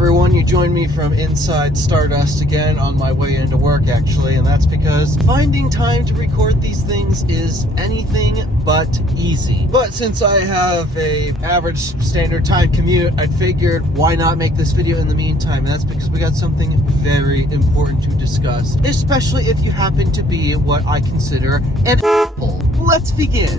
everyone, you joined me from inside Stardust again on my way into work actually, and that's because finding time to record these things is anything but easy. But since I have a average standard time commute, I figured why not make this video in the meantime, and that's because we got something very important to discuss, especially if you happen to be what I consider an asshole. Let's begin.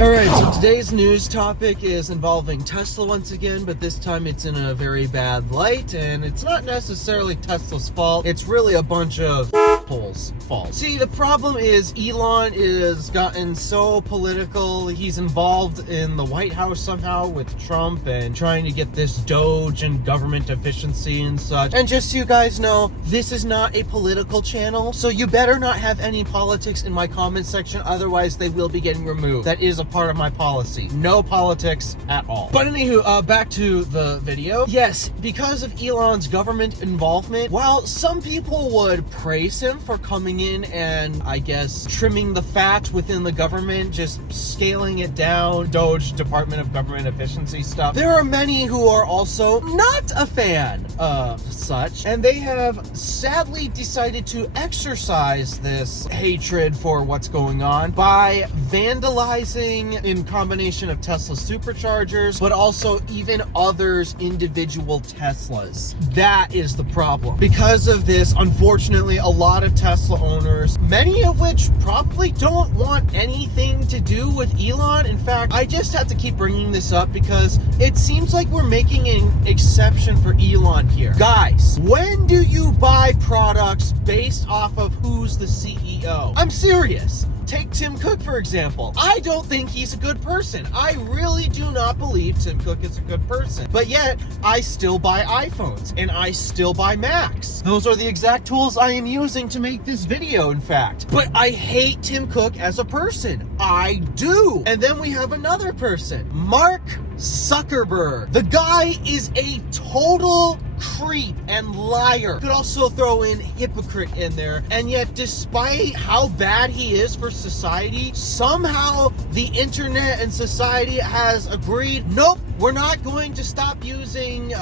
Alright, so today's news topic is involving Tesla once again, but this time it's in a very bad light, and it's not necessarily Tesla's fault, it's really a bunch of assholes' fault. See, the problem is Elon is gotten so political, he's involved in the White House somehow with Trump and trying to get this Doge and government efficiency and such. And just so you guys know, this is not a political channel, so you better not have any politics in my comment section, otherwise they will be getting removed. That is a part of my policy. No politics at all. But anywho, back to the video. Yes, because of Elon's government involvement, while some people would praise him for coming in and, I guess, trimming the fat within the government, just scaling it down, Doge, Department of Government Efficiency stuff, there are many who are also not a fan of such, and they have sadly decided to exercise this hatred for what's going on by vandalizing in combination of Tesla superchargers, but also even others' individual Teslas. That is the problem. Because of this, unfortunately, a lot of Tesla owners, many of which probably don't want anything to do with Elon. In fact, I just have to keep bringing this up because it seems like we're making an exception for Elon here. Guys, when do you buy products based off of who's the CEO? I'm serious. Take Tim Cook, for example. I don't think he's a good person. I really do not believe Tim Cook is a good person. But yet, I still buy iPhones, and I still buy Macs. Those are the exact tools I am using to make this video, in fact. But I hate Tim Cook as a person. I do. And then we have another person, Mark Zuckerberg. The guy is a total creep and liar. Could also throw in hypocrite in there, and yet despite how bad he is for society, somehow the internet and society has agreed, nope, we're not going to stop using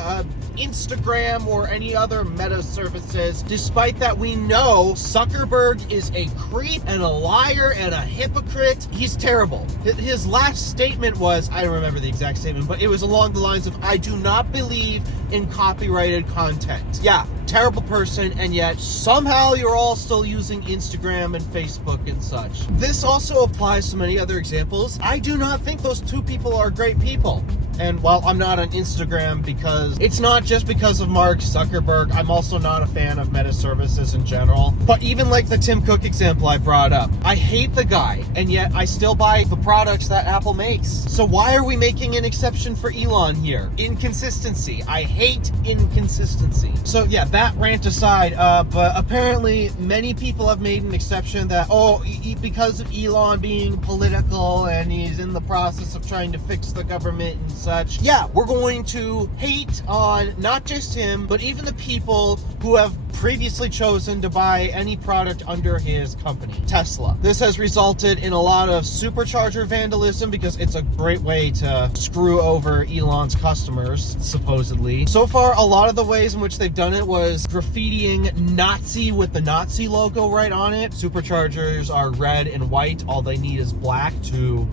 Instagram or any other meta services, despite that we know Zuckerberg is a creep and a liar and a hypocrite. He's terrible. His last statement was, I don't remember the exact statement, but it was along the lines of, I do not believe in copyrighted content. Yeah, terrible person, and yet somehow you're all still using Instagram and Facebook and such. This also applies to many other examples. I do not think those two people are great people. And while I'm not on Instagram, because it's not just because of Mark Zuckerberg, I'm also not a fan of meta services in general. But even like the Tim Cook example I brought up, I hate the guy, and yet I still buy the products that Apple makes. So why are we making an exception for Elon here? Inconsistency. I hate inconsistency. So yeah, that rant aside, but apparently many people have made an exception that, because of Elon being political and he's in the process of trying to fix the government and such, yeah, we're going to hate on not just him, but even the people who have previously chosen to buy any product under his company, Tesla. This has resulted in a lot of supercharger vandalism because it's a great way to screw over Elon's customers, supposedly. So far, a lot of the ways in which they've done it was graffitiing Nazi with the Nazi logo right on it. Superchargers are red and white. All they need is black to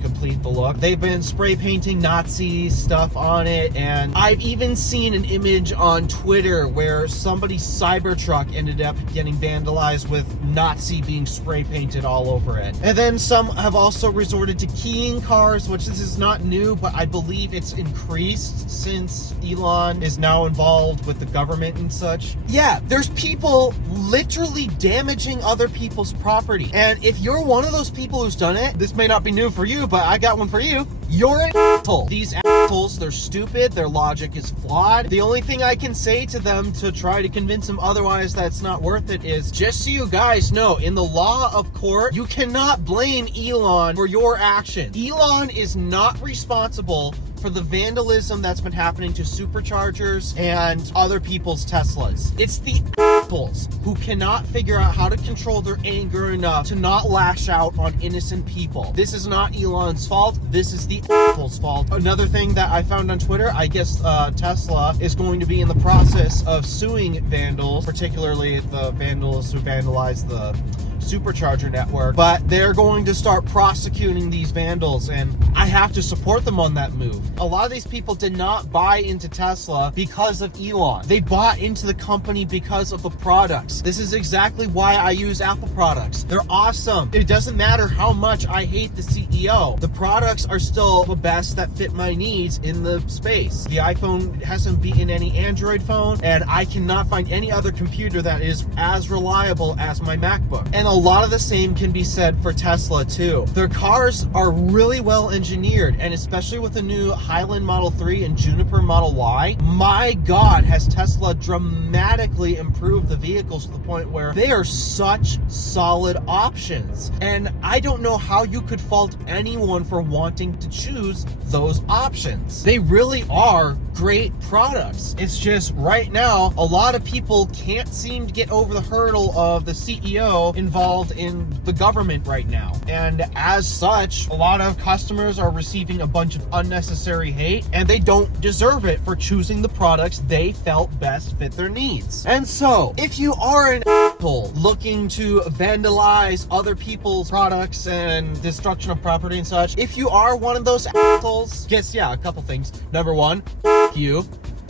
complete the look. They've been spray painting Nazi stuff on it, and I've even seen an image on Twitter where somebody's Cybertruck ended up getting vandalized with Nazi being spray painted all over it. And then some have also resorted to keying cars, which this is not new, but I believe it's increased since Elon is now involved with the government and such. Yeah, there's people literally damaging other people's property. And if you're one of those people who's done it, this may not be new for you, but I got one for you. You're an asshole. These assholes, they're stupid, their logic is flawed. The only thing I can say to them to try to convince them otherwise that's not worth it is, just so you guys know, in the law of court, you cannot blame Elon for your action. Elon is not responsible for the vandalism that's been happening to superchargers and other people's Teslas. It's the assholes who cannot figure out how to control their anger enough to not lash out on innocent people. This is not Elon's fault. This is the the asshole's fault. Another thing that I found on Twitter, I guess Tesla is going to be in the process of suing vandals, particularly the vandals who vandalized the supercharger network, but they're going to start prosecuting these vandals, and I have to support them on that move. A lot of these people did not buy into Tesla because of Elon. They bought into the company because of the products. This is exactly why I use Apple products. They're awesome. It doesn't matter how much I hate the CEO. The products are still the best that fit my needs in the space. The iPhone hasn't beaten any Android phone, and I cannot find any other computer that is as reliable as my MacBook. And a lot of the same can be said for Tesla too. Their cars are really well engineered, and especially with the new Highland Model 3 and Juniper Model Y, my God, has Tesla dramatically improved the vehicles to the point where they are such solid options. And I don't know how you could fault anyone for wanting to choose those options. They really are great products. It's just right now, a lot of people can't seem to get over the hurdle of the CEO involved in the government right now. And as such, a lot of customers are receiving a bunch of unnecessary hate, and they don't deserve it for choosing the products they felt best fit their needs. And so, if you are an asshole looking to vandalize other people's products and destruction of property and such, if you are one of those assholes, guess, yeah, a couple things. Number one, you.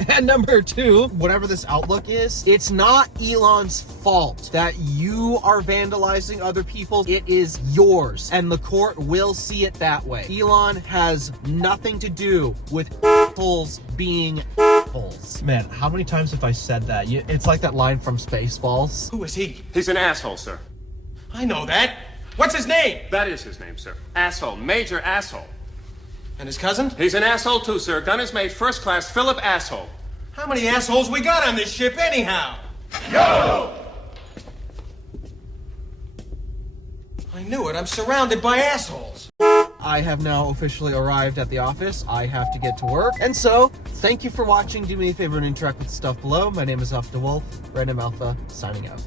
And number two, whatever this outlook is, it's not Elon's fault that you are vandalizing other people. It is yours. And the court will see it that way. Elon has nothing to do with assholes being assholes. Man, how many times have I said that? It's like that line from Spaceballs. Who is he? He's an asshole, sir. I know that. What's his name? That is his name, sir. Asshole. Major asshole. And his cousin? He's an asshole too, sir. Gun is made first class Philip Asshole. How many assholes we got on this ship anyhow? Yo! I knew it. I'm surrounded by assholes. I have now officially arrived at the office. I have to get to work. And so, thank you for watching. Do me a favor and interact with the stuff below. My name is DeWolf, Random Alpha, signing out.